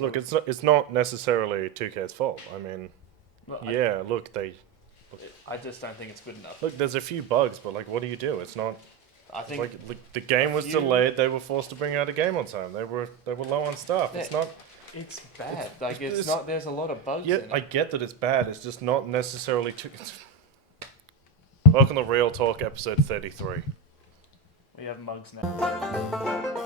Look, it's not necessarily 2K's fault. I mean, Well, I just don't think it's good enough. look. There's a few bugs, but like, what do you do? It's not. I think Like the game was delayed. They were forced to bring out a game on time. They were low on staff. It's not. it's bad. It's not. There's a lot of bugs. Yeah, in it. I get that it's bad. It's just not necessarily too. Welcome to Real Talk, episode 33. We have mugs now.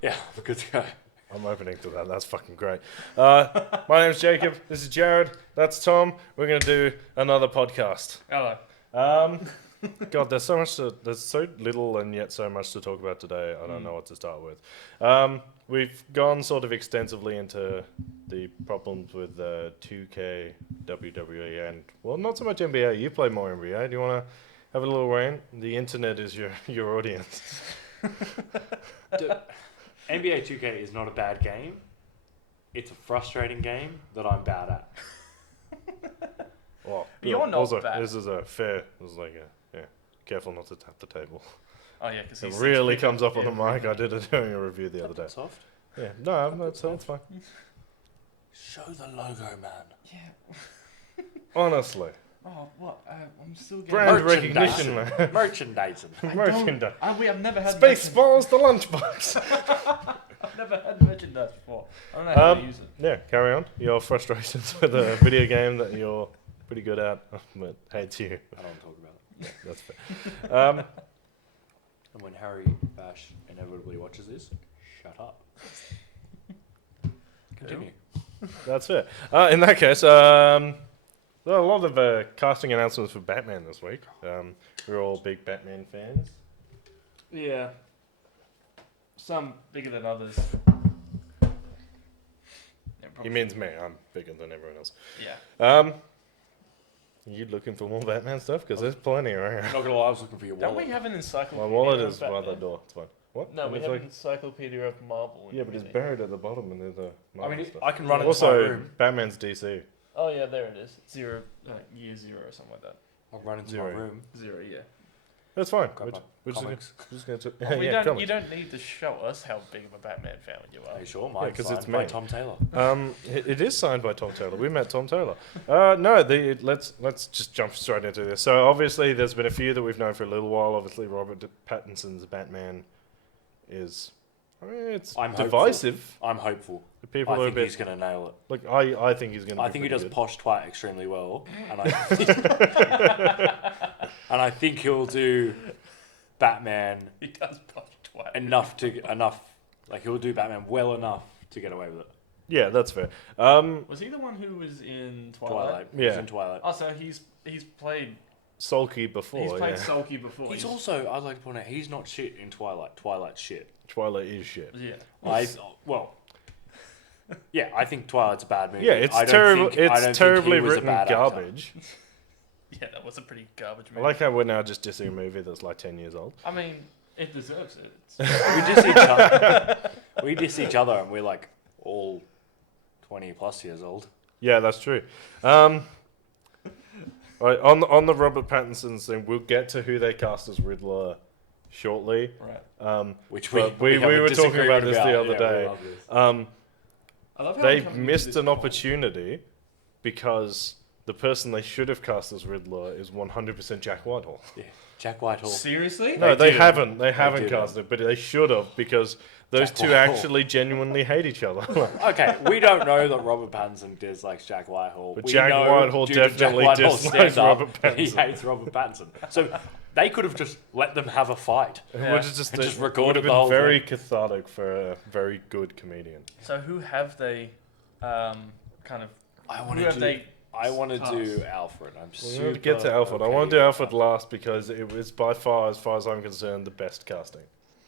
Yeah, we're good to go. I'm opening to that. That's fucking great. My name's Jacob. This is Jared. That's Tom. We're gonna do another podcast. Hello. God, there's so little and yet so much to talk about today. I don't know what to start with. We've gone sort of extensively into the problems with 2K, WWE, and well, not so much NBA. You play more NBA. Do you want to have a little reign? The internet is your audience. NBA 2K is not a bad game. It's a frustrating game that I'm bad at. Well, You're not also, bad. This is a fair. This is like a careful not to tap the table. Oh yeah, because It really comes up on the mic. I did it during a review the other day. Soft. Yeah, no, it's fine. Show the logo, man. Yeah. Honestly, Oh, what? I'm still getting... brand recognition, man. Merchandising. Merchandise. I've never had... Spaceballs, the lunchbox. I've never had merchandise before. I don't know how to use it. Yeah, carry on. Your frustrations with a video game that you're pretty good at, but hates you. I don't talk about it. Yeah, that's fair. And when Harry Bash inevitably watches this, shut up. Continue. That's fair. In that case, there are a lot of casting announcements for Batman this week. We're all big Batman fans. Yeah. Some bigger than others. Yeah, He means me. I'm bigger than everyone else. Yeah. You looking for more Batman stuff? Because there's plenty around. Not gonna lie, I was looking for your Don't wallet. we have an My encyclopedia wallet of is by Batman? the door. It's fine. What? No, we It's have like- an encyclopedia of Marvel. Yeah, but it's buried at the bottom and there's a. I mean, stuff. I can run into my Also, room. Batman's DC. Oh yeah, there it is. Year zero or something like that. I'll run into Zero. my room. 0, yeah. That's fine. Grab my We're just comics. gonna Well, yeah, you don't need to show us how big of a Batman fan you are. Are you sure? Yeah, Mine's 'cause signed it's by me. Tom Taylor. It is signed by Tom Taylor. We met Tom Taylor. Let's just jump straight into this. So obviously, there's been a few that we've known for a little while. Obviously, Robert Pattinson's Batman is, it's I'm hopeful. divisive. I'm hopeful. The people I are a think bit. he's gonna nail it. Like I think he's gonna. I be think he pretty does good. posh twat extremely well, and I think he'll do Batman He does puff twat. enough. Like he'll do Batman well enough to get away with it. Yeah, that's fair. Was he the one who was in Twilight? He's Yeah. in Twilight. Oh, so he's played Sulky before. he's played Yeah. Sulky before. He's also, I'd like to point out, he's not shit in Twilight. Twilight's shit. Twilight is shit. Yeah. I think Twilight's a bad movie. Yeah, it's I don't terrible. think- I don't It's think terribly he was a written bad actor. garbage. Yeah, that was a pretty garbage I movie. like how we're now just dissing a movie that's like 10 years old. I mean, it deserves it. We diss each other. We diss each other, and we're like all 20 plus years old. Yeah, that's true. Right, on the Robert Pattinson thing, we'll get to who they cast as Riddler shortly. Right. Which But we we have a were talking about disagreement this the other Yeah, we day. love this. I love how They I'm coming into missed this an call. opportunity because the person they should have cast as Riddler is 100% Jack Whitehall. Yeah, Jack Whitehall. Seriously? No, they didn't. haven't. They haven't didn't. cast it, but they should have because those Jack two Whitehall. actually genuinely hate each other. Okay, we don't know that Robert Pattinson dislikes Jack Whitehall. But We Jack know Whitehall due to Jack definitely Whitehall's dislikes stand-up Robert that He Pattinson. hates Robert Pattinson. So they could have just let them have a fight. It Yeah. would have just, Just it recorded would have the been whole very thing. cathartic for a very good comedian. So who have they kind of... I Who want have to they... do. I want to do cast? Alfred. I'm We're super. going to get to Alfred. I okay want to do with Alfred last because it was by far, as far as I'm concerned, the best casting.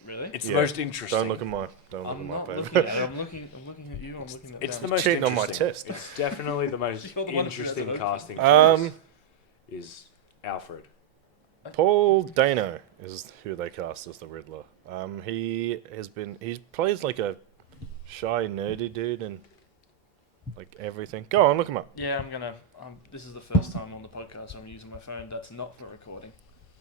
Really? It's Yeah. the most interesting. Don't look at my, don't look I'm at not my looking paper. at it. I'm looking at you. I'm looking at It's them. the most cheating on my interesting. test. It's definitely the most You're the one that interesting said it. casting Um, choice is Alfred. Paul Dano is who they cast as the Riddler. He plays like a shy, nerdy dude and like everything. Go on, look him up. Yeah, I'm gonna. This is the first time on the podcast I'm using my phone. That's not for recording.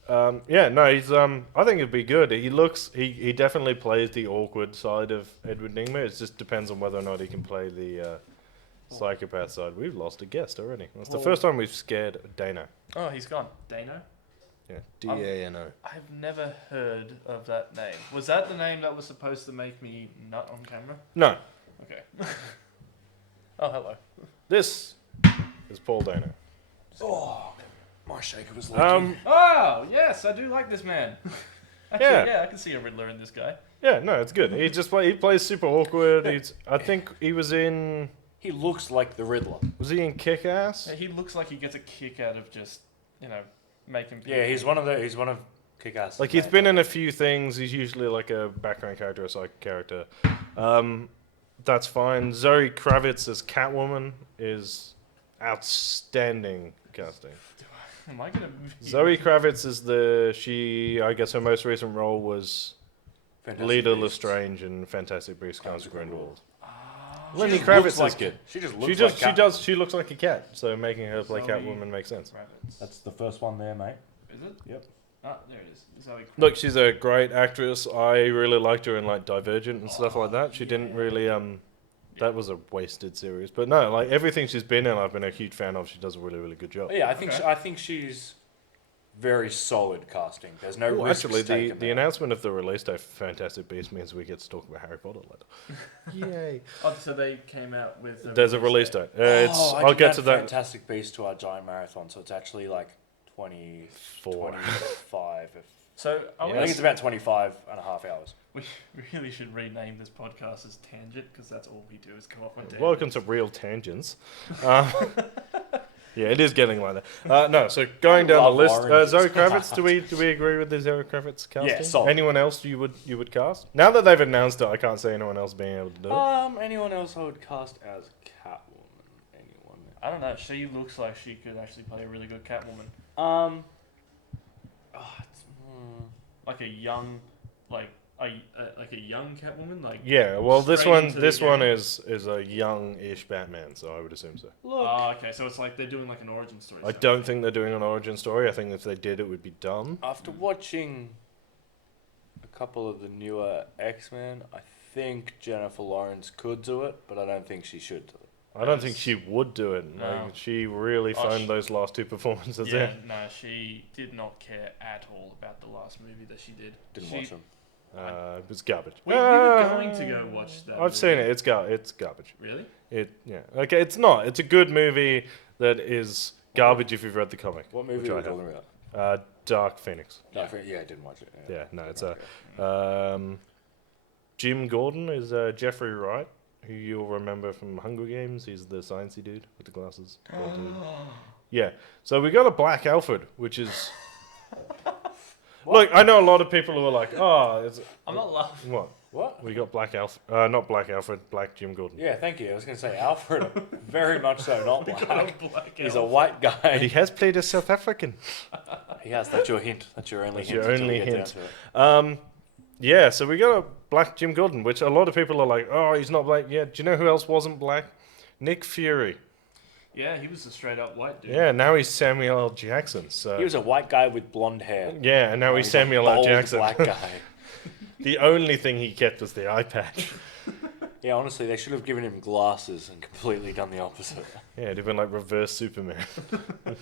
Yeah, no, he's I think it'd be good. He definitely plays the awkward side of Edward Nygma. It just depends on whether or not he can play the psychopath side. We've lost a guest already. It's the first time we've scared Dano. Oh, he's gone. Dano? Yeah, Dano. I've never heard of that name. Was that the name that was supposed to make me nut on camera? No, Okay. Oh, hello. this is Paul Dano. Oh, my shaker was leaking. Oh, yes, I do like this man. Actually, Yeah. yeah, I can see a Riddler in this guy. Yeah, no, it's good. He plays super awkward. I think he was in He looks like the Riddler. Kick-Ass? Yeah, he looks like he gets a kick out of just, making people... Yeah, he's one of Kick-Ass. Like he's been in a few things. He's usually like a background character, a side character. That's fine. Zoe Kravitz as Catwoman is outstanding casting. Am I going to... Zoe Kravitz is I guess her most recent role was Fantastic Leader Beasts. Lestrange in Fantastic Beasts: Crimes of Grindelwald. She Lenny just Kravitz looks is like- good. She just She looks just like Catwoman. she looks like a cat, so making her play Zoe Catwoman makes sense. Kravitz. That's the first one there, mate. Is it? Yep. Ah, there it is. Zoe Kravitz. Look, she's a great actress. I really liked her in like Divergent and stuff like that. She didn't really that was a wasted series, but no, like everything she's been in, I've been a huge fan of. She does a really, really good job. Yeah, I think Okay. I think she's very solid casting. There's no Ooh, risks actually, taken the there. announcement of the release date for Fantastic Beasts means we get to talk about Harry Potter later. Yay! Oh, so they came out with... There's a release date. I I'll did get to that. Fantastic Beasts to our giant marathon, so it's actually like 4. 25. So I I think it's about 25 and a half hours. We really should rename this podcast as Tangent, because that's all we do is go off on tangents. Welcome to Real Tangents. Yeah, it is getting like that. No, so going down the Love list, oranges. Zoe Kravitz. Do we agree with the Zoe Kravitz casting? Yeah, solid. Anyone else you would cast? Now that they've announced it, I can't see anyone else being able to do it. Anyone else I would cast as Catwoman? Anyone? I don't know. She looks like she could actually play a really good Catwoman. Like a young, like a young Catwoman. Like Yeah, well, this straight one into the this one game. is a young-ish Batman, so I would assume so. Look. Oh, okay. So it's like they're doing like an origin story. I don't think they're doing an origin story. I think if they did, it would be dumb. After watching a couple of the newer X-Men, I think Jennifer Lawrence could do it, but I don't think she should do it. I don't think she would do it. No. Like, she really Oh, phoned those last two performances Yeah, in. no, she did not care at all about the last movie that she did. Didn't She- watch them. It was garbage. We were going to go watch that. I've seen movie. it. It's garbage. Really? Yeah. Okay, it's not. It's a good movie that is garbage if you've read the comic. What movie which are I we have. talking about? Dark Phoenix. No, I didn't watch it. Yeah, no, it's Jim Gordon is Jeffrey Wright, who you'll remember from Hunger Games. He's the sciencey dude with the glasses. Bald dude. Yeah, so we got a Black Alfred, which is... Look, I know a lot of people who are like, oh, I'm not laughing. what? What? We got Black Alfred, not Black Alfred, Black Jim Gordon. Yeah, thank you. I was going to say Alfred, very much so not black. Black He's a elf. white But he guy. has played a South African. He has. That's your hint. That's your only That's hint. your until only we get hint. down to it. Yeah, so we got a Black Jim Gordon, which a lot of people are like, oh, he's not black. Yeah, do you know who else wasn't black? Nick Fury. Yeah, he was a straight up white dude. Yeah, now he's Samuel L. Jackson. So He was a white guy with blonde hair. yeah, and now he's Samuel a L. bald Jackson. black guy. The only thing he kept was the eye patch. Yeah, honestly, they should have given him glasses and completely done the opposite. Yeah, it'd have been like reverse Superman.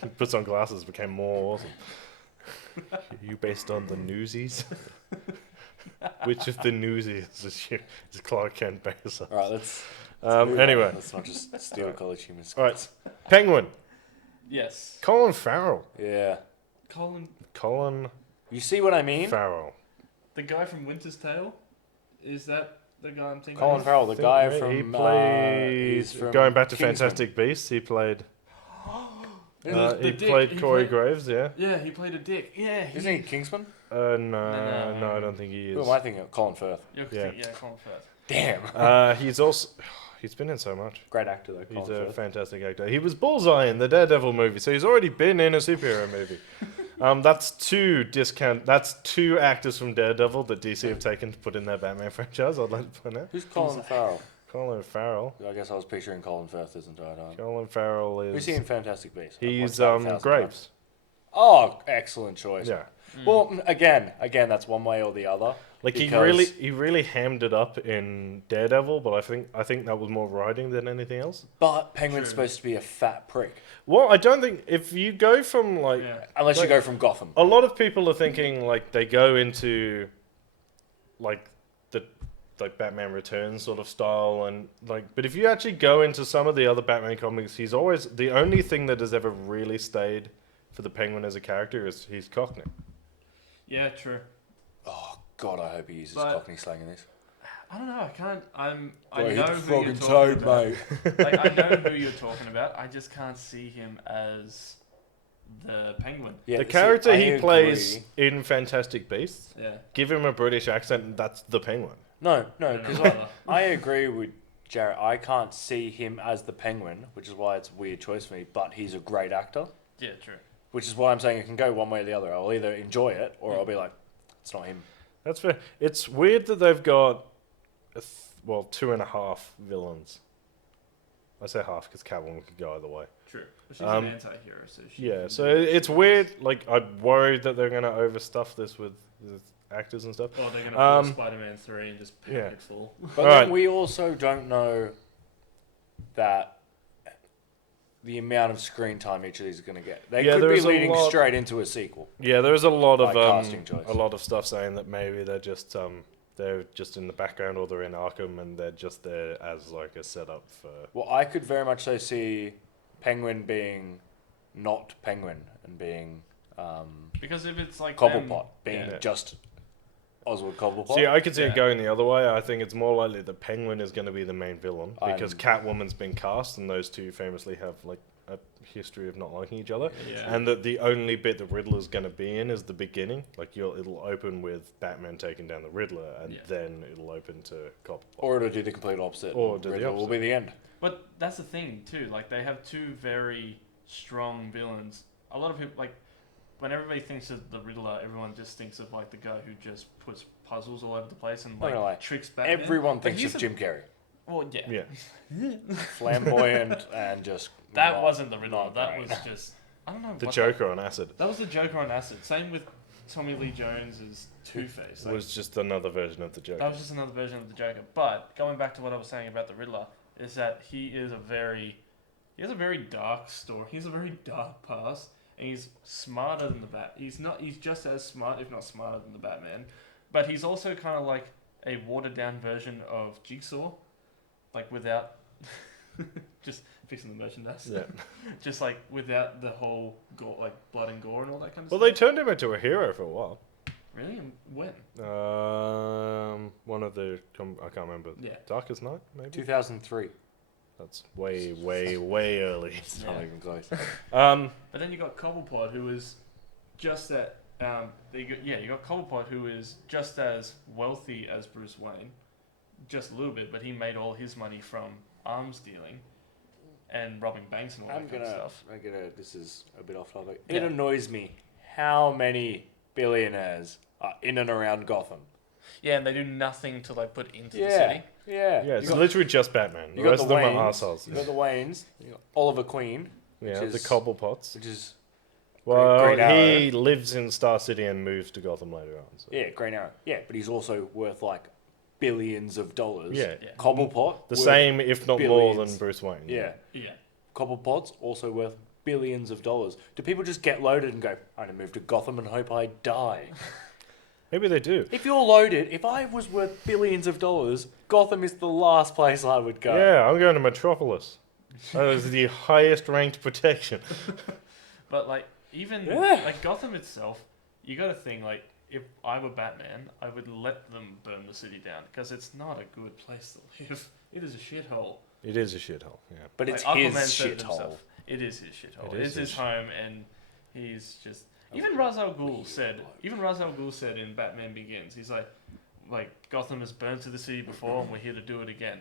He puts on glasses, became more awesome. You based on the Newsies? Which of the Newsies is Clark Kent based on? All right, let's move on. Anyway, Let's not just steal college humor all right. skills. Penguin. Yes. Colin Farrell. Yeah. Colin You see what I mean? Farrell. The guy from Winter's Tale? Is that the guy I'm thinking Colin of? Farrell, the guy He from... plays he's from going back to Kingsman. Fantastic Beasts. He played. The He dick, played he Corey played- Graves. Yeah. Yeah, he played a dick. Yeah. Isn't he Kingsman? No, No. I don't think he Who is. am I thinking of? Colin Firth. Yeah. Yeah, Colin Firth. Damn. He's also. He's been in so much. Great actor, though, He's Colin a Firth. fantastic actor. He was Bullseye in the Daredevil movie, so he's already been in a superhero movie. That's two actors from Daredevil that DC have taken to put in their Batman franchise. I'd like to point out. Who's Colin Farrell? Colin Farrell. I guess I was picturing Colin Firth this entire time. Colin Farrell Who's is. he in Fantastic Beasts? I've He's watched that 1,000 Graves. times. Oh, excellent choice. Yeah. Well, again, that's one way or the other. Like because- he really hammed it up in Daredevil, but I think that was more writing than anything else. But Penguin's True. supposed to be a fat prick. Well, I don't think if you go from like Yeah. Unless you Like- go from Gotham. a lot of people are thinking like they go into like the like Batman Returns sort of style and like, but if you actually go into some of the other Batman comics, he's always the only thing that has ever really stayed for the Penguin as a character is he's Cockney. Yeah, true. Oh, God, I hope he uses But- Cockney slang in this. I don't know. I can't. I Boy, know hit the who frog you're and talking toad, about. mate. Like, I know who you're talking about. I just can't see him as the Penguin. Yeah, The see, character I he agree. plays in Fantastic Beasts, Yeah. give him a British accent, and that's the Penguin. No, No, because no. I agree with Jarrett. I can't see him as the Penguin, which is why it's a weird choice for me, but he's a great actor, Yeah, true. which is why I'm saying it can go one way or the other. I'll either enjoy it or I'll be like, it's not him. That's fair. It's weird that they've got, 2.5 villains. I say half because Catwoman could go either way. True. But she's Um, an anti-hero, so she. Yeah, so it's weird. Like, I'm worried that they're going to overstuff this with actors and stuff. Or they're gonna pull Um, Spider-Man 3 and just pack yeah. it full. But Alright. then we also don't know that the amount of screen time each of these are going to get. They Yeah, could be there's a leading lot- straight into a sequel. Yeah, there's a lot of By casting choice. a lot of stuff saying that maybe they're just in the background or they're in Arkham and they're just there as like a setup for. Well, I could very much so see Penguin being not Penguin and being Because if it's like Cobblepot, being Yeah. just Oswald Cobblepot. See, I could see Yeah. it going the other way. I think it's more likely the Penguin is going to be the main villain because I'm- Catwoman's been cast, and those two famously have like a history of not liking each other. Yeah. And that the only bit the Riddler's going to be in is the beginning. Like it'll open with Batman taking down the Riddler, and Yeah. then it'll open to Cobblepot. Or it'll do the complete opposite. Or and do the Riddler will opposite. be the end. But that's the thing too. Like they have two very strong villains. A lot of people like when everybody thinks of the Riddler, everyone just thinks of like the guy who just puts puzzles all over the place and Not like gonna lie. tricks Batman. Everyone But thinks he's of a- Jim Carrey. Well, yeah. Yeah, Flamboyant and just. That not- wasn't the Riddler. not That great. was just I don't know. the what Joker on acid That was the Joker on acid. Same with Tommy Lee Jones as Two-Face. Like, was just another version of the Joker. that was just another version of the Joker. But going back to what I was saying about the Riddler, is that he has a very dark story. He has a very dark past, and he's smarter than the Bat. He's just as smart, if not smarter than the Batman. But he's also kind of like a watered down version of Jigsaw, like without just fixing the merchandise. Yeah. Just like without the whole gore, like blood and gore and all that kind of Well, they stuff. turned him into a hero for a while. Really? And when? One of the I can't remember. Yeah. Darkest Night, maybe. 2003. That's way, way, way early. It's not Yeah. even close. But then you got Cobblepot, who is just that. You got Cobblepot, who is just as wealthy as Bruce Wayne, just a little bit, but he made all his money from arms dealing and robbing banks and all that kind of stuff. This is a bit off topic. Yeah. It annoys me how many billionaires are in and around Gotham. Yeah, and they do nothing to like put into the Yeah, city. yeah. Yeah, it's You got, literally just Batman. you The got rest the of them Waynes. are arseholes. You got the Waynes. You got Oliver Queen, Yeah, which the is- Cobblepots. which is Well, Green Arrow. he lives in Star City and moves to Gotham later on. So. yeah, Green Arrow. Yeah, but he's also worth like billions of dollars. Yeah. Yeah. Cobblepot. The worth- same, if not more, billions. than Bruce Wayne. Yeah. Yeah. Cobblepot's also worth billions of dollars. Do people just get loaded and go, I'm going to move to Gotham and hope I die? Maybe they do. If you're loaded, if I was worth billions of dollars, Gotham is the last place I would go. Yeah, I'm going to Metropolis. That is the highest ranked protection. But like even Yeah. like Gotham itself, you got to think like if I were Batman, I would let them burn the city down because it's not a good place to live. It is a shithole. It is a shithole, yeah. But it's Like, his Aquaman said it shithole. himself. It is his shithole. It It is is his his home, and he's just. Even Ra's al Ghul said in Batman Begins, he's like Gotham has burned to the city before, and we're here to do it again.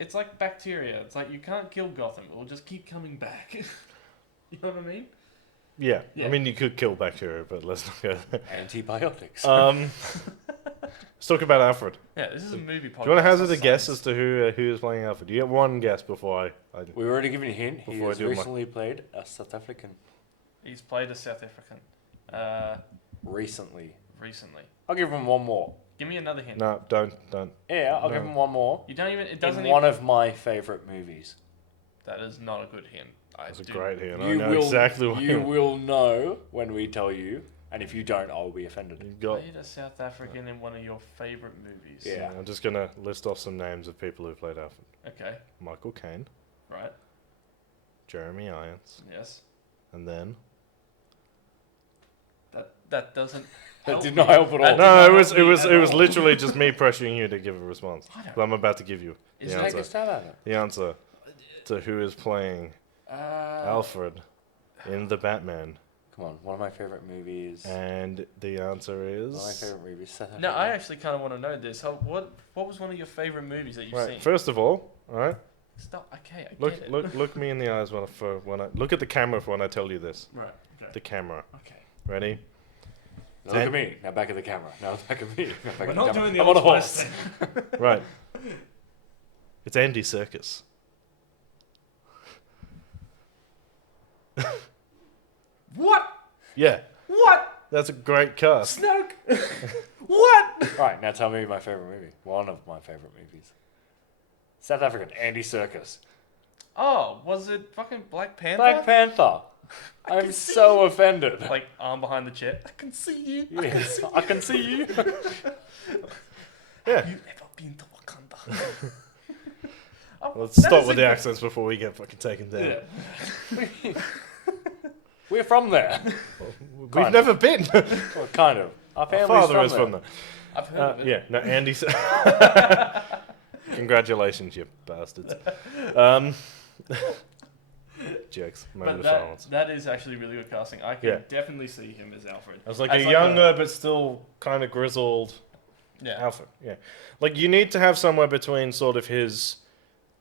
It's like bacteria. It's like you can't kill Gotham; it will just keep coming back. You know what I mean? Yeah. Yeah. I mean, you could kill bacteria, but let's not go there. Antibiotics. Let's talk about Alfred. Yeah, this is a movie podcast. Do you want to hazard not a guess science. as to who is playing Alfred? You get one guess before I We've already given a hint. He Before I has do my- recently played a South African. He's played a South African. Recently. Recently. I'll give him one more. Give me another hint. No, don't. Yeah, I'll give No. him one more. You don't even. It In doesn't one even. of my favourite movies. That is not a good hint. That's a great hint. I You know will exactly what you will know when we tell you, and if you don't, I'll be offended. you got. Played a South African in one of your favourite movies. Yeah. I'm just gonna list off some names of people who played Alfred. Okay. Michael Caine, Right. Jeremy Irons, Yes. and then. That doesn't. That help did me. not help at That all. did No, not it was help it me was at it was all. literally just me pressuring you to give a response. I don't- But I'm about to give you Is the it- Take a answer. stab at it. The answer to who is playing Alfred in the Batman, Come on, one of my favourite movies. and the answer One of my is favourite movies. No, I actually kind of want to know this. What was one of your favourite movies that you've right. seen? First of all right, Stop. Okay, I look get it. look me in the eyes when I look at the camera for when I tell you this. Right. Okay. The camera. Okay. Ready? Now look at me. Now back at the camera. Now back at me. Now back We're at the not camera. doing the I'm on a old horse. West thing. Right. It's Andy Serkis. What? Yeah, What? that's a great cast. Snoke? What? Right, now tell me my favourite movie. One of my favourite movies. South African, Andy Serkis. Oh, was it fucking Black Panther? Black Panther. I'm can see so offended. Like arm behind the chair. I can see you. Yes, I can see you. Yeah. You ever been to Wakanda? Oh, Let's that stop is with a the good- accents before we get fucking taken down. Yeah. We're from there. We've Kind never been. Well, kind of. Our Our family's father is from from there. there. I've heard of it. Yeah, no, Andy. Congratulations, you bastards. Jokes. Moment But of that, silence. that is actually really good casting. I can Yeah. definitely see him as Alfred. I was like As a younger but still kind of grizzled Yeah. Alfred. Yeah, like you need to have somewhere between sort of his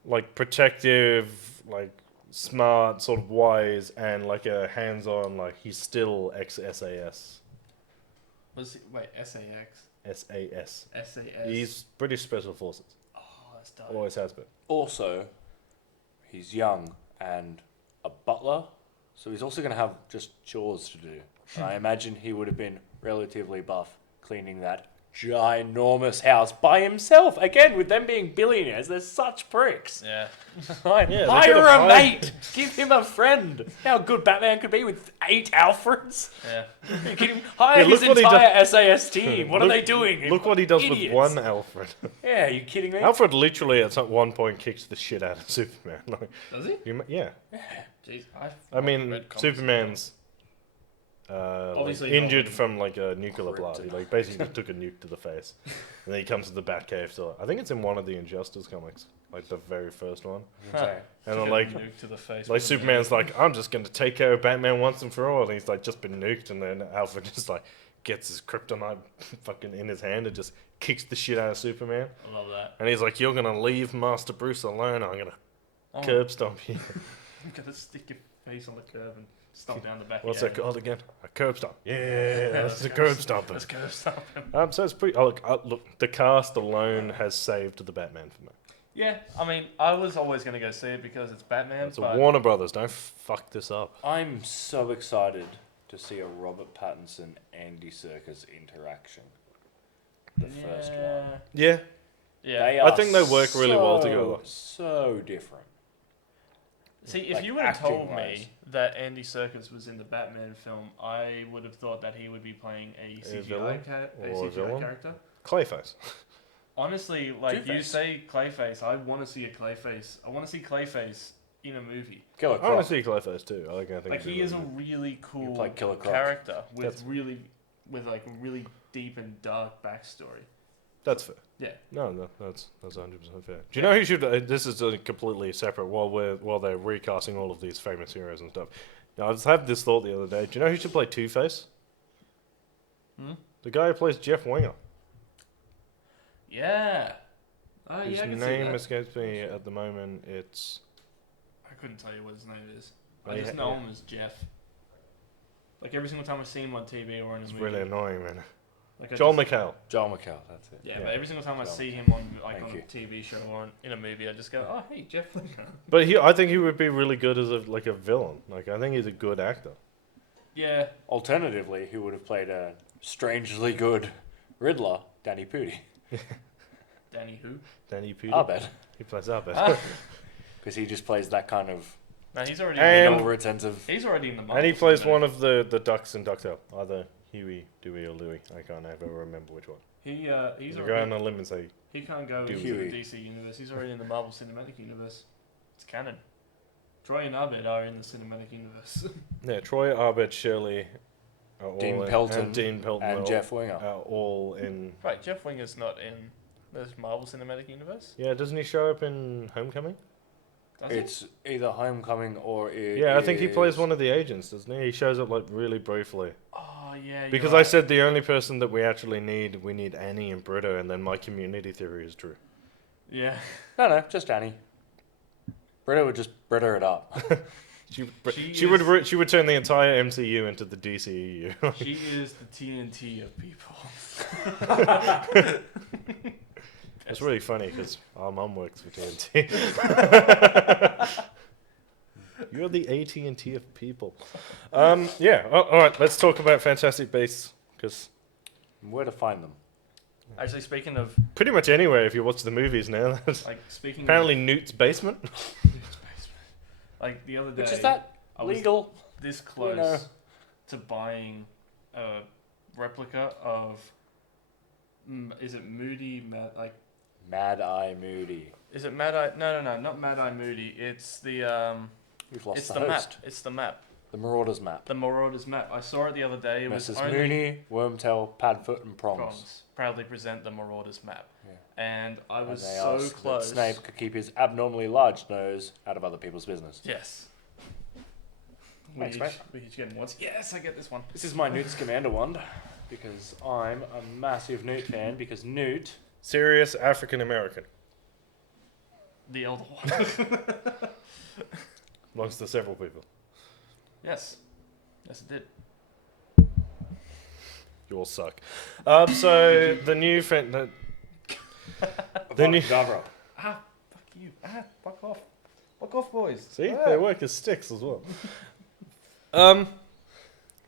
like protective, like smart, sort of wise, and like a hands-on, like he's still ex-SAS. Wait, SAX? SAS. SAS? He's British Special Forces. Oh, that's dope. Always has been. Also, he's young and a butler, so he's also going to have just chores to do. And I imagine he would have been relatively buff cleaning that ginormous house by himself. Again, with them being billionaires, they're such pricks. Yeah. Yeah, they Hire could've a hired- mate. Give him a friend. How good Batman could be with 8 Alfreds. Yeah. You kidding? Hire Yeah, his look what he entire SAS team. What are Look- they doing? Look what he does Idiots. with one Alfred. Yeah, are you kidding me? Alfred literally at some one point kicks the shit out of Superman. Like, Does he? yeah, Jeez, I mean read comics Superman's Obviously like, injured not. from like a nuclear blast. He Kryptonite. like basically took a nuke to the face, and then he comes to the Batcave. So I think it's in one of the Injustice comics, like the very first one. Huh. And Took then a like nuke to the face. like wasn't it? Superman's like, I'm just going to take care of Batman once and for all, and he's like just been nuked, and then Alfred just like gets his kryptonite fucking in his hand and just kicks the shit out of Superman, I love that. and he's like, you're gonna leave Master Bruce alone. I'm gonna Oh, curb stomp you. you gotta stick your face on the curb and stomp down the back. What's of that your called again? A curb stomp. Yeah, that's the curb stomper. Let's curb stomp him. So it's pretty. Look, the cast alone has saved the Batman for me. Yeah, I mean, I was always gonna go see it because it's Batman. It's a but Warner Brothers. Don't fuck this up. I'm so excited to see a Robert Pattinson Andy Serkis interaction. The first one. Yeah, Yeah. They I are think they work really well so- together. So different. See, if Like, you would have told acting-wise. me that Andy Serkis was in the Batman film, I would have thought that he would be playing a CGI, villain a or a CGI villain? character. Clayface. Honestly, like you Two-Face. say Clayface, I want to see a Clayface. I want to see Clayface in a movie. Killer I want Croc. to see Clayface too. I think Like it'd be he is a really good. really cool play Killer Croc. character That's- with like a really deep and dark backstory. That's fair. Yeah. No, that's 100% fair. Do you know who should? This is a completely separate. While they're recasting all of these famous heroes and stuff. Now, I just had this thought the other day. Do you know who should play Two-Face? Hmm? The guy who plays Jeff Winger. Yeah. Oh His yeah, I can see name that. escapes me at the moment. It's I couldn't tell you what his name is. Oh, I just yeah, know yeah. him as Jeff. Like every single time I see him on TV or in a it's movie. really annoying, man. Like I Joel just- McHale. John McHale, that's it. Yeah, Yeah. but every single time I Joel. see him on like Thank on you. a TV show or in a movie, I just go, "Oh, hey, Jeff Winger." But I think he would be really good as a villain. Like I think he's a good actor. Yeah. Alternatively, who would have played a strangely good Riddler? Danny Pudi. Danny who? Danny Pudi. Abed. He plays Abed. Because he just plays that kind of No, he's already. And- middle retentive. He's already in the. Marvel And he plays cinematic. one of the ducks in DuckTale. Either Huey, Dewey, or Louie. I can't ever remember which one. He's I'll already. go on a limb and say, He can't go into Huey. the DC universe. He's already in the Marvel Cinematic Universe. It's canon. Troy and Abed are in the cinematic universe. yeah, Troy, Abed, Shirley, are all Dean in, Pelton and Dean Pelton And are Jeff Winger. are all in. Right, Jeff Winger's not in the Marvel Cinematic Universe. Yeah, doesn't he show up in Homecoming? Does It's either Homecoming or it Yeah, I think he plays is- one of the agents, doesn't he? He shows up like really briefly. he? Oh yeah. you're Because right. I said the only person that we actually we need Annie and Britta, and then my community theory is true. Yeah. No, just Annie. Britta would just Britta it up. She She would turn the entire MCU into the DCEU. She is the TNT of people. It's really funny because our mum works for TNT. You're the AT&T of people. Yeah. All right. Let's talk about Fantastic Beasts because Where to find them? Actually, speaking of pretty much anywhere if you watch the movies now. speaking Apparently, Newt's basement. like the other day, Which is that I was legal? this close know. to buying a replica of. Is it Moody? Mad Eye Moody. Is it Mad Eye? No, not Mad Eye Moody. It's the We've lost It's the the map. host. It's the map. The Marauders map. The Marauders map. I saw it the other day. It was Mrs. only Mooney, Wormtail, Padfoot, and Prongs. Prongs proudly present the Marauders map, Yeah. and I And was they so asked that close. Snape could keep his abnormally large nose out of other people's business. Yes. Thanks, we mate. each, we each get once. Yes, I get this one. This is my Newt Scamander wand because I'm a massive Newt fan because Newt. Serious African American. The elder one. Belongs to several people. Yes. Yes, it did. You all suck. So the new the new. Gavra. Fuck you. Fuck off. Fuck off, boys. See, they work as sticks as well.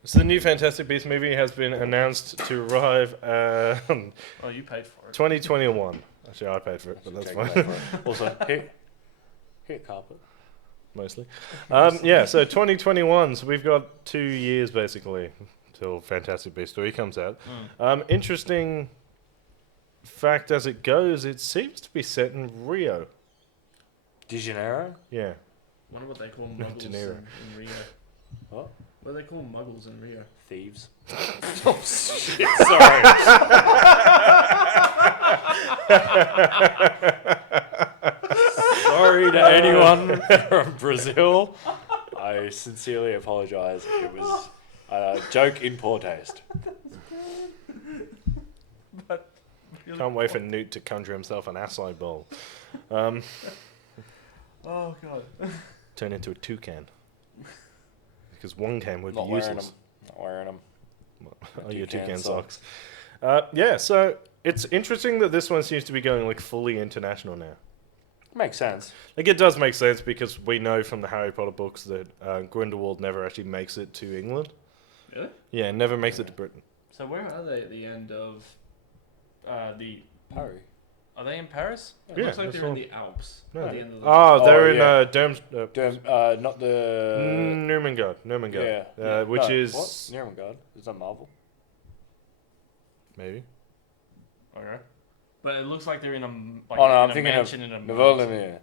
So the new Fantastic Beasts movie has been announced to arrive Oh, you paid for it. 2021. Actually, I paid for it, but that's Take fine. that for it. Also, hit carpet. Mostly. Yeah, so 2021. So we've got 2 years basically till Fantastic Beasts 3 comes out. Interesting fact as it goes, it seems to be set in Rio. De Janeiro? Yeah. Wonder what they call De muggles in Niro. Rio. What? What do they call muggles in Rio? Thieves. Oh, shit, sorry. Sorry to anyone from Brazil. I sincerely apologize. It was a joke in poor taste. Can't wait for Newt to conjure himself an acai bowl. Oh, God. Turn into a toucan. Because one can would Not be wearing them. useless. Not wearing them. Oh, your Toucan toucan socks. socks. Yeah, so it's interesting that this one seems to be going like fully international now. Makes sense. Like it does make sense because we know from the Harry Potter books that Grindelwald never actually makes it to England. Really? Yeah, never makes it to Britain. So where are they at the end of the... Parry. Are they in Paris? It Yeah, looks like that's they're in all. the Alps. No. At the end of the Oh, they're in yeah. Not the. Nuremberg, Yeah. which No, is What? Nuremberg? Is that Marvel? maybe. Okay. But it looks like they're in a I'm thinking of mansion in a Novolimir.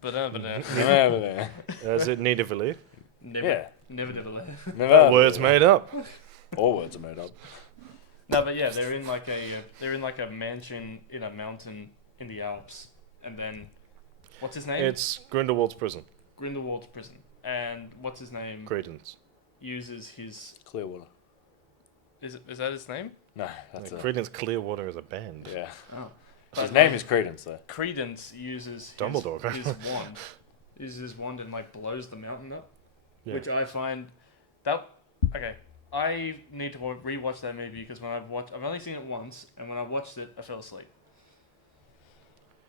But Is it Nidavellir? Yeah. Never did it. Never. Words made up. All words are made up. No, but yeah, they're in like a mansion in a mountain in the Alps, and then what's his name? It's Grindelwald's prison. Grindelwald's prison, and what's his name? Credence. Uses his Clearwater. is that his name? No, that's Like, a. Credence Clearwater is a band. Yeah. Oh, His name is Credence, though. Credence uses Dumbledore. his wand. Uses his wand and like blows the mountain up, Yeah. which I find that okay. I need to rewatch that movie because I've only seen it once, and when I watched it, I fell asleep.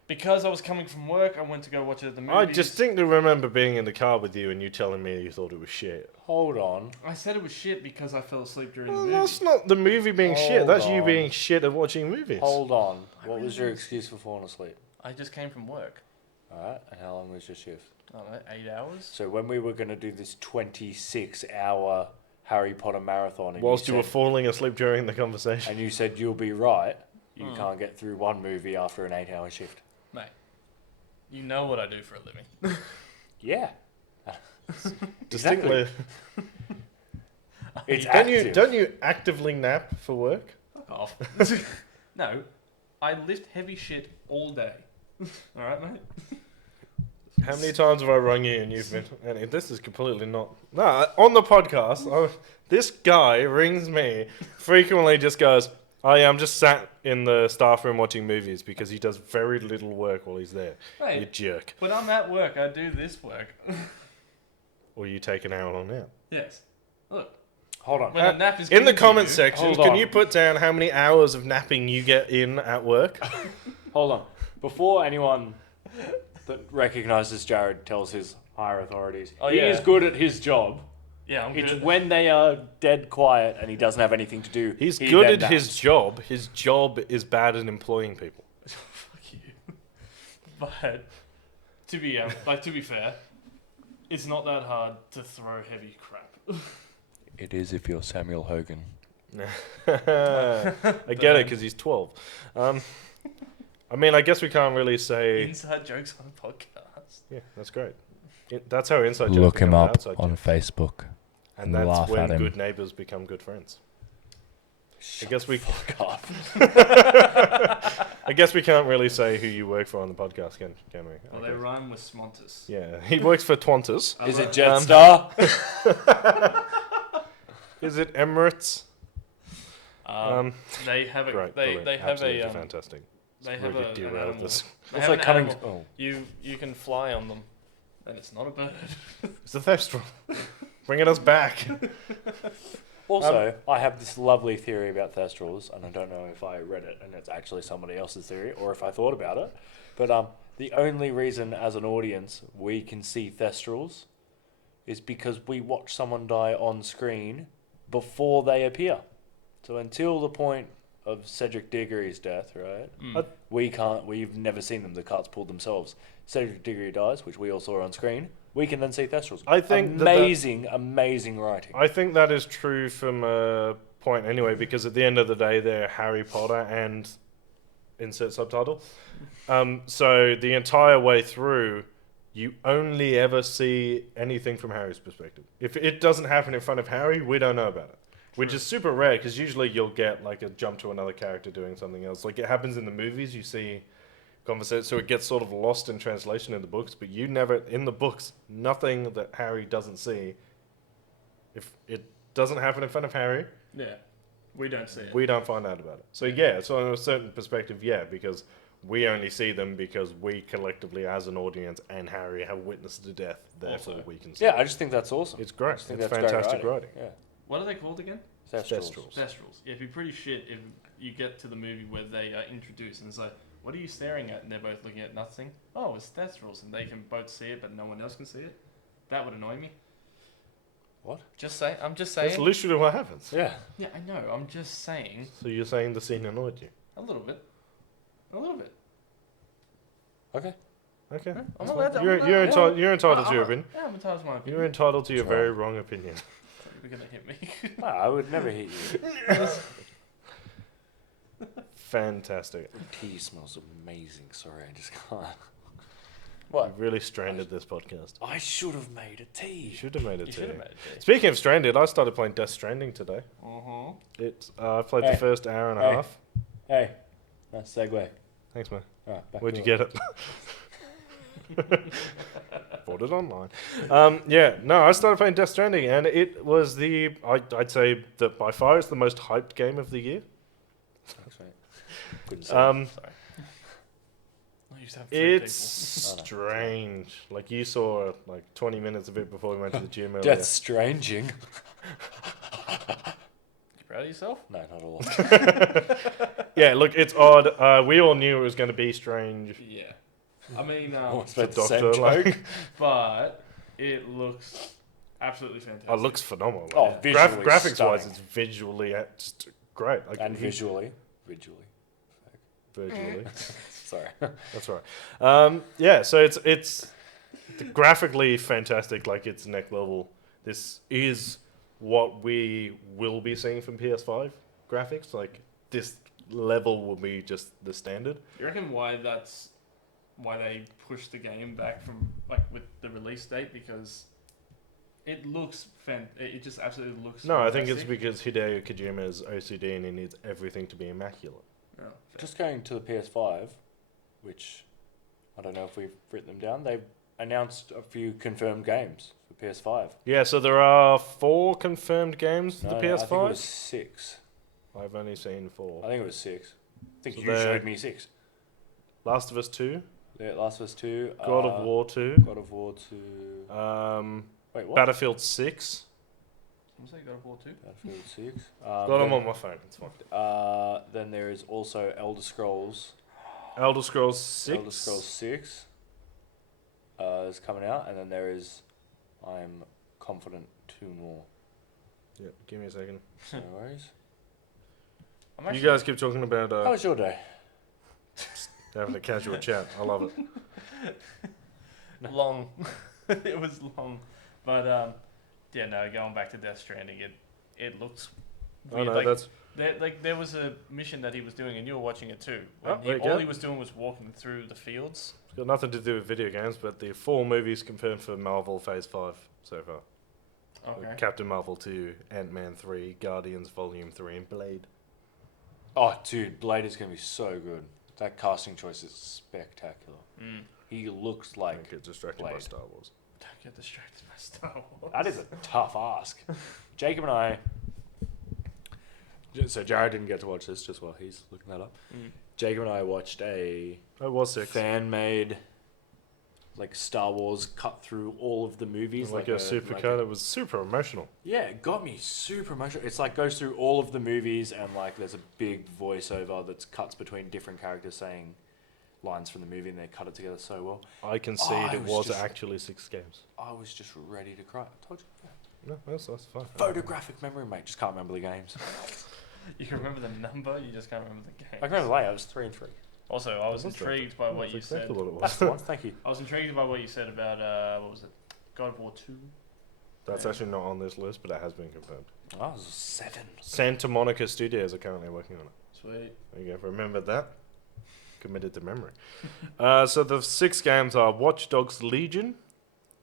Because I was coming from work, I went to go watch it at the movies. I distinctly remember being in the car with you and you telling me you thought it was shit. Hold on. I said it was shit because I fell asleep during Well, the movie. that's not the movie being shit. Hold That's you on. being shit at watching movies. Hold on. I What really was your didn't- excuse for falling asleep? I just came from work. Alright, and how long was your shift? I don't know, 8 hours? So when we were going to do this 26-hour Harry Potter marathon, and Whilst you were said, falling asleep during the conversation. and you said you'll be right, you can't get through one movie after an 8-hour shift. Mate, you know what I do for a living. Yeah. Distinctly. It's Don't active. you actively nap for work? Fuck off. No, I lift heavy shit all day. Alright, mate? How many times have I rung you and you've been... And this is completely not... No, on the podcast, this guy rings me, frequently just goes, oh yeah, I'm just sat in the staff room watching movies because he does very little work while he's there. You Mate, jerk. when I'm at work, I do this work. Or you take an hour long nap. Yes. Look, Hold on. when a nap is In the given to comments you- section, Hold can on. you put down how many hours of napping you get in at work? Hold on. Before anyone that recognises Jared tells his higher authorities, Oh, he yeah. is good at his job. Yeah, I'm It's good. when they are dead quiet and he doesn't have anything to do. He's he good then at naps. his job. His job is bad at employing people. Fuck you. But to be fair, it's not that hard to throw heavy crap. It is if you're Samuel Hogan. I get it because he's 12. I mean, I guess we can't really say. Inside jokes on a podcast. Yeah, that's great. That's how inside jokes Look him become up outside on jokes. Facebook. And that's laugh when at him. good neighbors become good friends. I guess we. Fuck off. I guess we can't really say who you work for on the podcast, can we? Well, Okay. they rhyme with Smontus. Yeah, he works for Twantas. Is it Um, Jetstar? Is it Emirates? They have a Great, they brilliant, they have absolutely a fantastic. they have Really a an derailed animal. this. They It's have like an coming. animal. Oh. You can fly on them, and it's not a bird. It's the Thestral. Bringing us back. Also, I have this lovely theory about Thestrals, and I don't know if I read it and it's actually somebody else's theory or if I thought about it. But the only reason, as an audience, we can see Thestrals is because we watch someone die on screen before they appear. So until the point of Cedric Diggory's death, right? We've never seen them. The cards pulled themselves. Cedric Diggory dies, which we all saw on screen. We can then see Thestrals. I think amazing writing. I think that is true from a point anyway, because at the end of the day, they're Harry Potter and insert subtitle. So the entire way through, you only ever see anything from Harry's perspective. If it doesn't happen in front of Harry, we don't know about it. Which is super rare, because usually you'll get like a jump to another character doing something else. Like it happens in the movies, you see conversation, so it gets sort of lost in translation in the books, but you never, in the books, nothing that Harry doesn't see, if it doesn't happen in front of Harry, Yeah, we don't see it. we don't find out about it. So yeah, so in a certain perspective, yeah, because we only see them because we collectively as an audience and Harry have witnessed the death, therefore Also. we can see Yeah, it. I just think that's awesome. It's great. I just think It's that's great fantastic writing. Yeah. What are they called again? Thestrals. Thestrals. Yeah, it'd be pretty shit if you get to the movie where they are introduced and it's like, what are you staring at? And they're both looking at nothing. Oh, it's Thestrals, and they can both see it, but no one else can see it. That would annoy me. What? Just say. I'm just That's saying. literally what happens. Yeah. Yeah, I know. I'm just saying. So you're saying the scene annoyed you? A little bit. A little bit. Okay. Okay. I'm that's allowed fine. to- I'm allowed- You're entitled to your opinion. Yeah, I'm entitled to my opinion. You're entitled to your Sure. very wrong opinion. You're gonna hit me. No, I would never hit you. Fantastic. Tea smells amazing. Sorry, I just can't. You've really stranded this podcast. I should have made a You tea. should have made it You too. should have made it. Speaking of stranded, I started playing Death Stranding today. I played the Hey. first hour and a Hey. half. Hey, nice segue. Thanks, man. All right, back Where'd to you get it? Bought it online. No, I started playing Death Stranding, and it was I'd say that by far it's the most hyped game of the year. Thanks, mate. Couldn't say. Um, Sorry. I used to have 3 it's Oh, no. strange. Like you saw like 20 minutes of it before we went to the gym earlier. Death Stranging. You proud of yourself? No, not all. Yeah, look, it's odd. We all knew it was going to be strange. Yeah. I mean, Almost The made the same doctor, joke. like, but it looks absolutely fantastic. it looks phenomenal. Like, Oh, visually graphics stunning. wise, it's visually just great. Like, And visually. visually. Sorry. That's right. Yeah, so it's graphically fantastic. Like, it's neck level. This is what we will be seeing from PS5 graphics. Like, this level will be just the standard. You reckon why they pushed the game back from like with the release date? Because it looks it just absolutely looks. No, I think it's fantastic. because Hideo Kojima is OCD and he needs everything to be immaculate. Oh, fair. Just going to the PS5, which I don't know if we've written them down. They've announced a few confirmed games for PS5. Yeah, so there are 4 confirmed games for the I PS5. think it was 6. I've only seen 4. I think it was 6. I think So you they're- showed me 6. Last of Us 2, Yeah, Last of Us 2. God of War 2, God of War 2. Wait, what? Battlefield 6. Someone say God of War 2? Battlefield 6. Got them on my phone. It's fine. Then there is also Elder Scrolls. Elder Scrolls 6. Elder Scrolls 6 is coming out, and then there is, I'm confident, 2 more. Yeah, give me a second. No worries. I'm You guys keep talking about How was your day? having a casual chat. I love it. long. It was long, but yeah, no. Going back to Death Stranding, it looks. Oh Weird. no, Like, that's there was a mission that he was doing, and you were watching it too. Oh, When there you all go. he was doing was walking through the fields. it's got nothing to do with video games, but the 4 movies confirmed for Marvel Phase 5 so far. Okay. Captain Marvel 2, Ant-Man 3, Guardians Volume 3, and Blade. Oh, dude, Blade is going to be so good. That casting choice is spectacular. Mm. He looks Don't like... get distracted by Blade. Star Wars. Don't get distracted by Star Wars. That is a tough ask. Jacob and I... So Jared didn't get to watch this just while he's looking that up. Mm. Jacob and I watched a It was 6. fan-made like Star Wars cut through all of the movies. Like a supercut. It was super emotional. Yeah, it got me super emotional. It's like goes through all of the movies and like there's a big voiceover that's cuts between different characters saying lines from the movie and they cut it together so well. I concede I it was was just- actually 6 games. I was just ready to cry. I told you. No, that's fine. Photographic memory, mate. Just can't remember the games. You can remember the number, you just can't remember the game. I can remember later. I was 3 and 3. Also, I was That's intrigued by what That's you exactly said. what it That's was. the one. Thank you. I was intrigued by what you said about what was it? God of War 2. That's Yeah. actually not on this list, but it has been confirmed. Oh, it was 7. Santa Monica Studios are currently working on it. Sweet. There you go. Remember that. Committed to memory. So the 6 games are Watch Dogs Legion,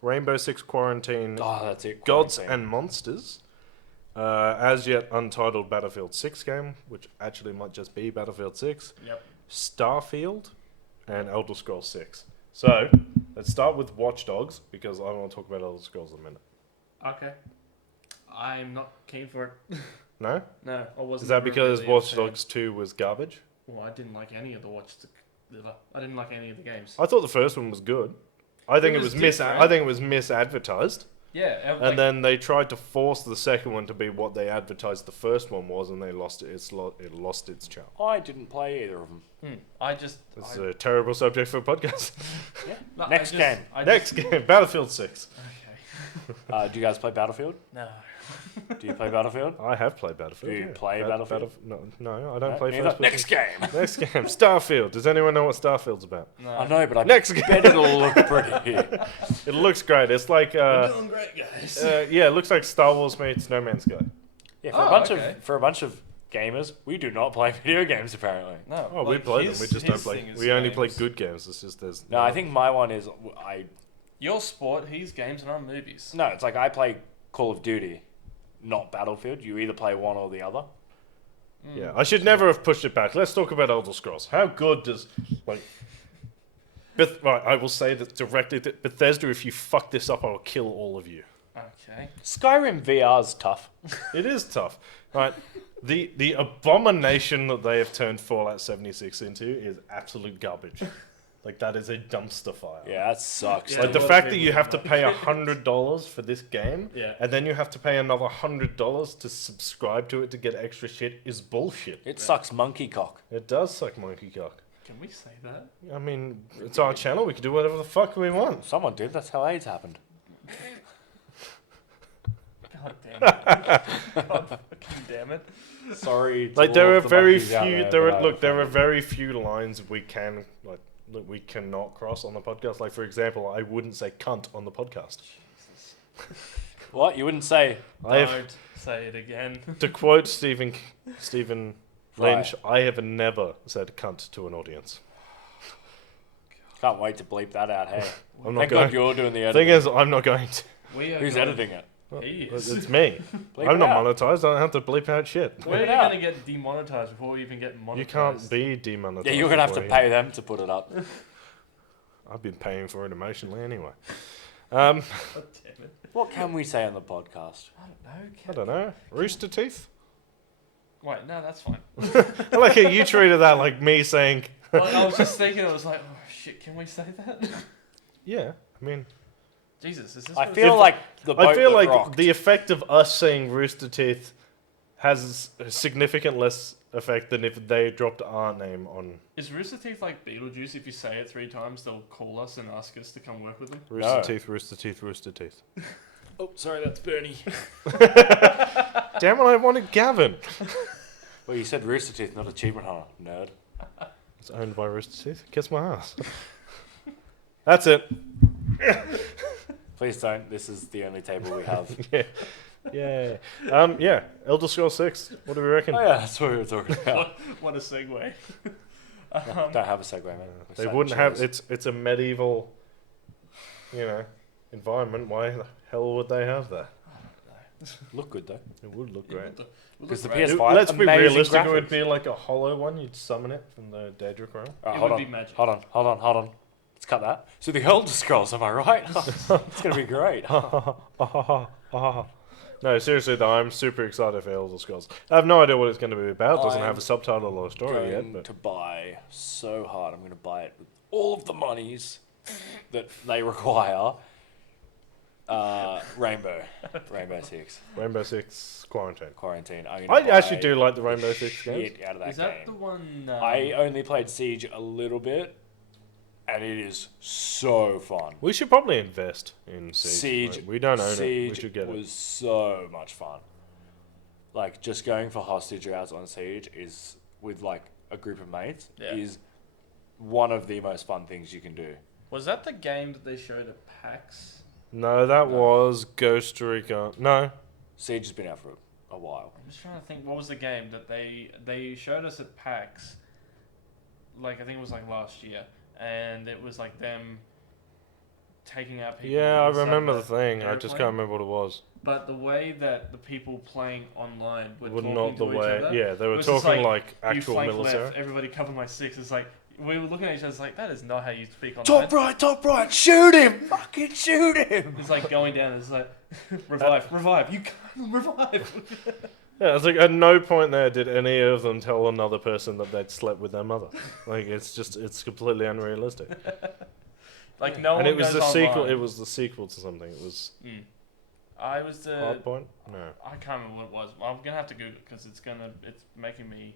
Rainbow Six Quarantine, Oh, that's it. Gods Quarantine. and Monsters, as yet untitled Battlefield 6 game, which actually might just be Battlefield 6, Yep. Starfield, and Elder Scrolls 6. So let's start with Watch Dogs because I want to talk about Elder Scrolls in a minute. Okay. I'm not keen for it. No? No, I wasn't. Is that ever because really a Watch fan. Dogs 2 was garbage? Well, I didn't like any of I didn't like any of the games. I thought the first one was good. I think It it was was different. I think it was misadvertised. Yeah, And then they tried to force the second one to be what they advertised the first one was, and they lost it. It lost its charm. I didn't play either of them. It's a terrible subject for a podcast. No, Next game. Next game, Battlefield 6. Okay. Do you guys play Battlefield? No. Do you play Battlefield? I have played Battlefield. Do you yeah. play Battlefield? No, I don't No, play neither. first person. Next game. Next game, Starfield. Does anyone know what Starfield's about? No. I know, but I Next bet it'll look pretty. It looks great. It's like, We're doing great, guys. yeah, it looks like Star Wars meets No Man's Sky. Yeah, Oh, for a bunch of gamers, we do not play video games apparently. No. Oh, we play them. We just don't play. We only play games. good games. It's just there's. No, I think my one is Your sport, he's games and I'm movies. no. It's like I play Call of Duty, not Battlefield. You either play one or the other. Yeah, I should never have pushed it back. Let's talk about Elder Scrolls. How good does like? Right, I will say that directly that Bethesda. If you fuck this up, I will kill all of you. Okay. Skyrim VR's tough. It is tough, right? The abomination that they have turned Fallout 76 into is absolute garbage. Like that is a dumpster fire. Yeah, that sucks. Yeah, Like the a lot of fact that people you have to don't pay $100 for this game, Yeah. and then you have to pay another $100 to subscribe to it to get extra shit is bullshit. It sucks monkey cock. It does suck monkey cock. Can we say that? I mean, it's our channel. We can do whatever the fuck we want. Someone did. That's how AIDS happened. God damn it. God fucking damn it. Sorry. Like to there all are of the very monkeys out few. there, There but are I look. There are offended. very few lines we can like that we cannot cross on the podcast. Like for example, I wouldn't say cunt on the podcast. What? You wouldn't say? I have, Don't say it again. to quote Stephen Lynch, Right. I have never said cunt to an audience. Can't wait to bleep that out. Hey, I'm not thank going. God you're doing the Thing editing. is, I'm not going to. We are Who's going- editing it? He It's is. me. Bleep I'm it not out. monetized. I don't have to bleep out shit. Bleep We're it out. going to get demonetized before we even get monetized. You can't be demonetized. Yeah, you're gonna have to before you- pay them to put it up. I've been paying for it emotionally anyway. God damn it. What can we say on the podcast? I don't know. Rooster Teeth? Wait, no, that's fine. I like how you treated that like me saying, Like, I was just thinking, I was like, oh shit, can we say that? yeah, I mean, Jesus, is this I what feel If- like the boat I feel that like rocked. the effect of us saying Rooster Teeth has a significant less effect than if they dropped our name on Is Rooster Teeth like Beetlejuice? If you say it 3 times, they'll call us and ask us to come work with them? Rooster No. Teeth, Rooster Teeth, Rooster Teeth. Oh, sorry, that's Bernie. Damn it, I wanted Gavin. Well, you said Rooster Teeth, not Achievement Hunter, nerd. It's owned by Rooster Teeth. Kiss my ass. That's it. Please don't. This is the only table we have. Yeah. Yeah. Elder Scrolls 6. What do we reckon? Oh yeah, that's what we were talking about. What a segue. Don't have a segue, man. They wouldn't have. It's a medieval, environment. Why the hell would they have that? Look good though. It would look great. Because the great. PS5, Let's be amazing realistic. It would graphics. be like a hollow one. You'd summon it from the Daedric realm. Alright, It hold would on. be magic. Hold on. Let's cut that. So the Elder Scrolls, am I right? It's gonna be great. No, seriously though, I'm super excited for Elder Scrolls. I have no idea what it's going to be about. It doesn't I'm have a subtitle or a story yet. Going But to buy so hard. I'm going to buy it with all of the monies that they require. Rainbow Six Rainbow Six Quarantine. Quarantine. I actually do like the Rainbow Six games. shit out of that Is that game. the one? I only played Siege a little bit, and it is so fun. We should probably invest in Siege. Siege. Like, we don't own it. We Siege should get was it. so much fun. Like just going for hostage rounds on Siege is with like a group of mates Yeah. is one of the most fun things you can do. Was that the game that they showed at PAX? No, that No. was Ghost Recon. No. Siege has been out for a while. I'm just trying to think. What was the game that they showed us at PAX? Like I think it was like last year, and it was like them taking out people. Yeah, I inside remember the thing. I just airplane. can't remember what it was. But the way that the people playing online were Would talking not to the each way. other, Yeah, they it were was just talking like, like you actual flank military. left, everybody cover my 6. It's like we were looking at each other. It's like that is not how you speak online. Top right, shoot him! Fucking shoot him! It's like going down. It's like revive. You can't revive. Yeah, it's like at no point there did any of them tell another person that they'd slept with their mother. Like it's completely unrealistic. Like no And one it was goes the sequel. online. It was the sequel to something. It was I was the. Hardpoint. No. I can't remember what it was. I'm gonna have to Google it because it's making me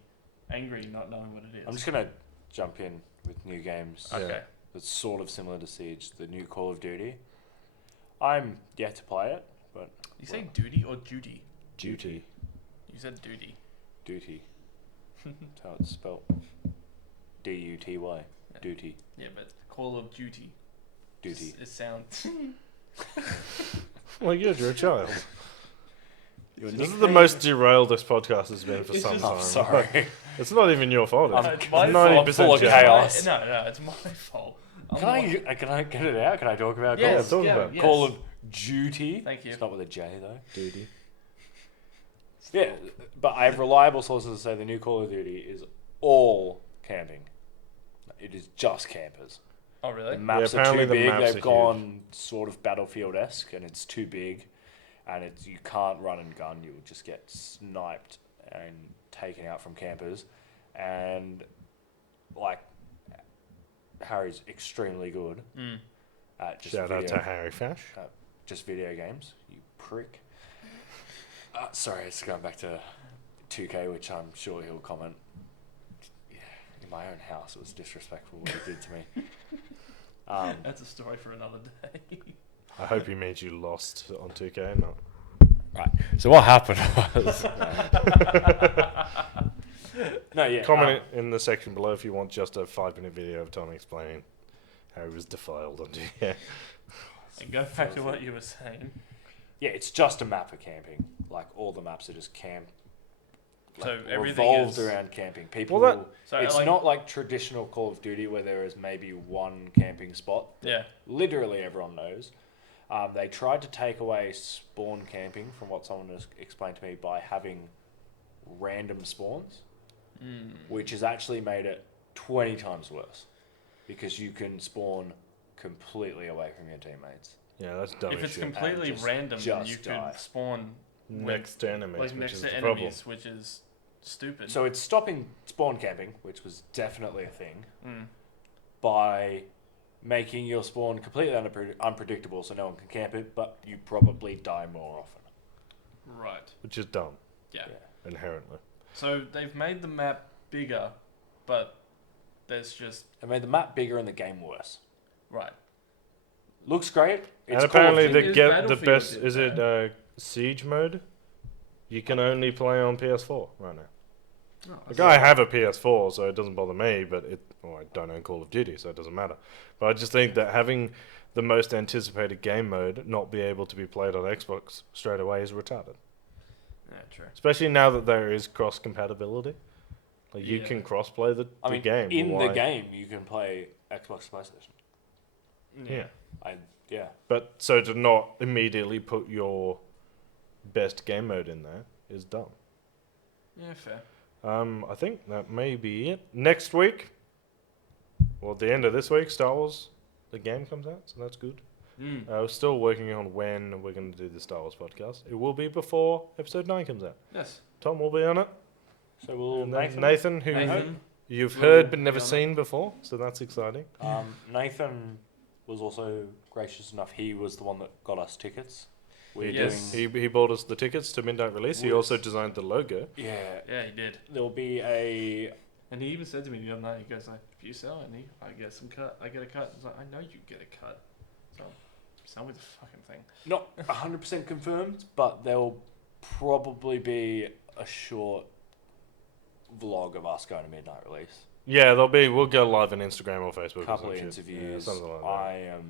angry not knowing what it is. I'm just gonna jump in with new games. Yeah. Okay. That's sort of similar to Siege, the new Call of Duty. I'm yet to play it, but You say duty or duty? Duty. You said duty. Duty. That's how it's spelled. Duty. Yeah. Duty. Yeah, but Call of Duty. Duty. It sounds. Well, you're a child. Your This is the most derailed this podcast has been for It's some just- time. I'm sorry. It's not even your fault. I'm It's it's my fault. 90% full of Jack. chaos. No, it's my fault. Can I get it out? Can I talk about Yes, talk yeah, about it. yes. Call of Duty? Thank you. It's not with a J though. Duty. Yeah, but I have reliable sources to say the new Call of Duty is all camping. It is just campers. Oh really? The maps are apparently too the big. maps are They've gone sort of Battlefield-esque, and it's too big, and you can't run and gun. You'll just get sniped and taken out from campers, and like Harry's extremely good Mm. at just Shout out video, to Harry Fash. just video games. You prick. Sorry, it's going back to 2K, which I'm sure he'll comment. Yeah, in my own house. It was disrespectful what he did to me. That's a story for another day. I hope he made you lost on 2K. No. Right. So what happened was... no, yeah. Comment in the section below if you want just a 5-minute video of Tom explaining how he was defiled on 2K. And go back to what you were saying. Yeah, it's just a map for camping. Like, all the maps are just camp. Like, So everything revolved is around camping. People. Well, So it's like, not like traditional Call of Duty where there is maybe one camping spot. Yeah. Literally everyone knows. They tried to take away spawn camping from what someone has explained to me by having random spawns, which has actually made it 20 times worse because you can spawn completely away from your teammates. Yeah, that's dumb If as it's shit. completely random, then you die. could spawn Next to enemies, like which next is to the enemies, problem. which is stupid. So it's stopping spawn camping, which was definitely a thing, Mm. by making your spawn completely unpredictable so no one can camp it, but you probably die more often. Right. Which is dumb, Yeah. inherently. So they've made the map bigger, but there's just They made the map bigger and the game worse. right. Looks great. It's And apparently Duty. the Is the Battlefield best did is that. it Siege mode. You can only play on PS4 right now. Oh, Like, I have a PS4, so it doesn't bother me. But I don't own Call of Duty, so it doesn't matter. But I just think that having the most anticipated game mode not be able to be played on Xbox straight away is retarded. yeah, true. Especially now that there is cross compatibility. Like you Yeah. can cross play the game. in Why? the game, you can play Xbox, PlayStation. Yeah. Yeah. But so to not immediately put your best game mode in there is dumb. Yeah, fair. I think that may be it. Next week, or at the end of this week, Star Wars, the game comes out, so that's good. We're still working on when we're going to do the Star Wars podcast. It will be before episode 9 comes out. Yes. Tom will be on it. So will And then Nathan. Nathan, who Nathan. you've will heard but be never on it. seen before, so that's exciting. Nathan was also gracious enough. He was the one that got us tickets. We're Yes. doing. He bought us the tickets to Midnight Release. He With- also designed the logo. Yeah. Yeah, he did. There'll be a. And he even said to me the other night, he goes like, if you sell any, I get some cut. I get a cut. I was like, I know you get a cut. So sell me the fucking thing. Not 100% confirmed, but there'll probably be a short vlog of us going to Midnight Release. Yeah, we'll go live on Instagram or Facebook. A couple or of some shit. interviews. Yeah, something like that. I am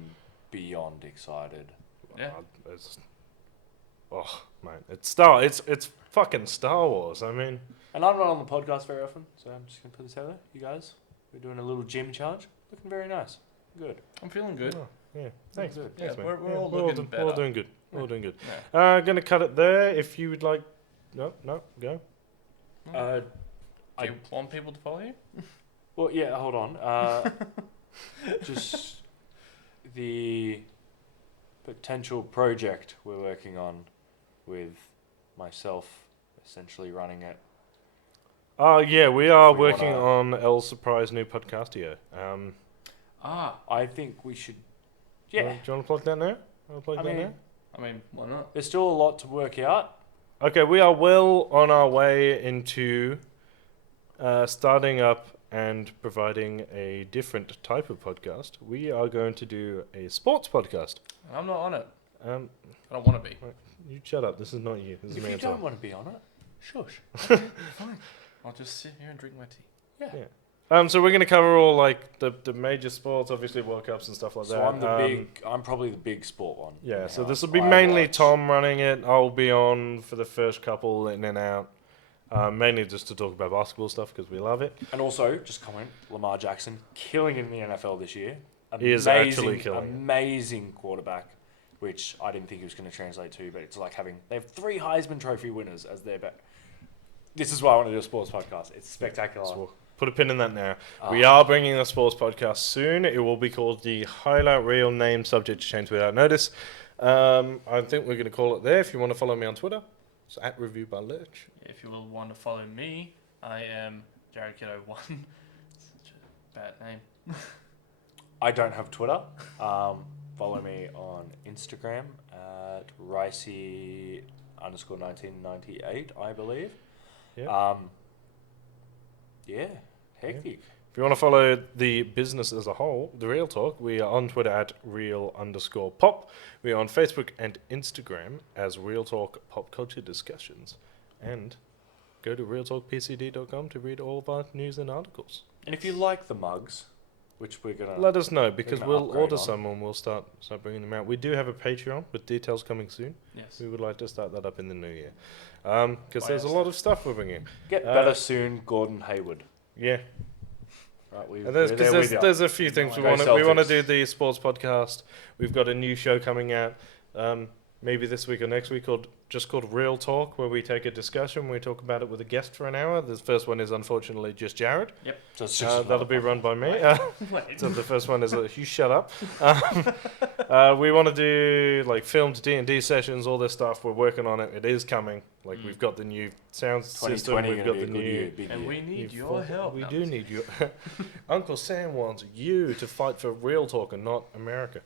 beyond excited. Yeah. Oh man, it's fucking Star Wars. I mean, And I'm not on the podcast very often, so I'm just going to put this out there. You guys, we're doing a little gym charge. Looking very nice. Good. I'm feeling good. oh, yeah, thanks. Good. Thanks, Yeah, man. we're all looking we're all better. doing good. We're all doing good. Yeah. Gonna cut it there. If you would like, no, go. Uh, Do you want people to follow you? well, yeah, hold on. Just the potential project we're working on with myself essentially running it. Yeah, we are If we working wanna- on El's surprise new podcastio. I think we should. Do you Yeah. want to plug that now? Wanna plug I that mean, now? I mean, why not? there's still a lot to work out. Okay, we are well on our way into starting up and providing a different type of podcast. We are going to do a sports podcast. And I'm not on it. Um, I don't want to be. you shut up. This is not you. This is If me you and don't Tom. want to be on it, shush. Fine. I'll just sit here and drink my tea. Yeah. So we're going to cover all like the major sports, obviously World Cups and stuff like So that. I'm probably the big sport one. in Yeah, the so house. this will be I mainly watch- Tom running it. I'll be on for the first couple in and out. Mainly just to talk about basketball stuff because we love it. And also, just comment, Lamar Jackson killing it in the NFL this year. He is actually killing it. Amazing quarterback, which I didn't think he was going to translate to, but it's like they have 3 Heisman Trophy winners as their back. This is why I want to do a sports podcast. It's spectacular. So we'll put a pin in that now. Ah. We are bringing a sports podcast soon. It will be called the Highlight Reel, name subject to change without notice. I think we're going to call it there. If you want to follow me on Twitter, it's at Review by Lurch. If you will want to follow me, I am Jared Kiddo 1. Such a bad name. I don't have Twitter. Follow me on Instagram at Ricey_1998, I believe. Yeah. Yeah, hectic. If you want to follow the business as a whole, the Real Talk, we are on Twitter at real_pop. We are on Facebook and Instagram as Real Talk Pop Culture Discussions. And go to realtalkpcd.com to read all of our news and articles. And if you like the mugs, which we're gonna Let us know, because gonna we'll upgrade order on. some and we'll start bringing them out. We do have a Patreon with details coming soon. Yes. We would like to start that up in the new year. Because there's a Yes. lot of stuff we're bringing. get better soon, Gordon Hayward. Yeah. Right, And there's a few things we Go want to Celtics. do. The sports podcast. We've got a new show coming out, maybe this week or next week, called Real Talk, where we take a discussion. We talk about it with a guest for an hour. The first one is unfortunately just Jared. So it's just That'll be run by me. Wait. So the first one is you shut up. We want to do like filmed D&D sessions, all this stuff. We're working on it. It is coming. Like we've got the new sound system. 2020 We've gonna got be a the good new. year, big And year. we need your help. We No, do need you. Uncle Sam wants you to fight for Real Talk and not America.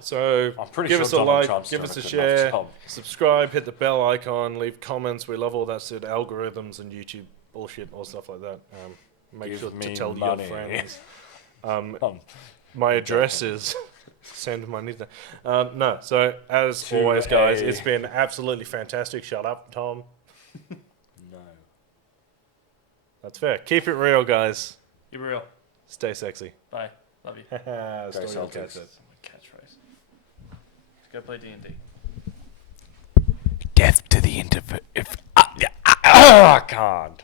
So I'm pretty give sure us a Donald like, Trump's give done us a good enough share, job. subscribe, hit the bell icon, leave comments. We love all that sort of algorithms and YouTube bullshit or stuff like that. Make Give sure to me tell money. your friends. Um, My address is send money. No, so as To always, guys, a- it's been absolutely fantastic. Shut up, Tom. No. That's fair. Keep it real, guys. You're real. Stay sexy. Bye. Love you. Still Celtics. gonna catch it. That's my catchphrase. Let's go play D&D. Death to the interv. I can't.